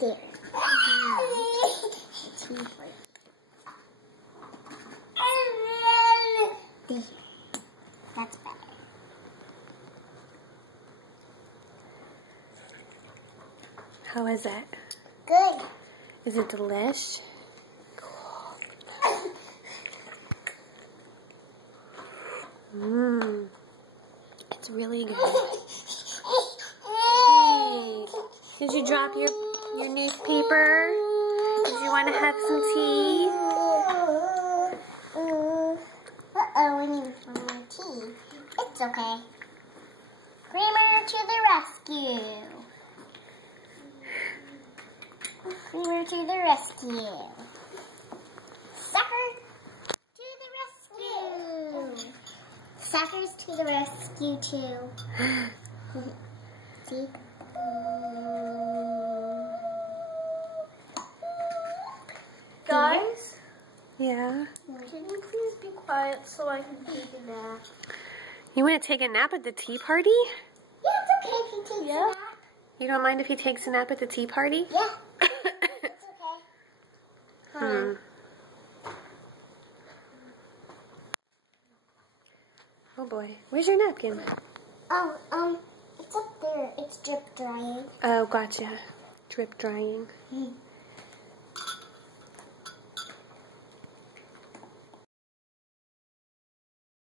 There. Tea for you. There. That's better. How is it? Good. Is it delish? Mmm. It's really good. Hey, did you drop your newspaper? Did you want to have some tea? Uh-oh, we need some more tea. It's okay. Creamer to the rescue. Creamer to the rescue. Sucker to the rescue. Suckers to the rescue too. See? Guys? Yeah? Can you please be quiet so I can take a nap? You want to take a nap at the tea party? Yeah, it's okay if he takes a nap. You don't mind if he takes a nap at the tea party? Yeah, it's okay. Oh boy. Where's your napkin? It's up there. It's drip drying. Oh, gotcha. Drip drying.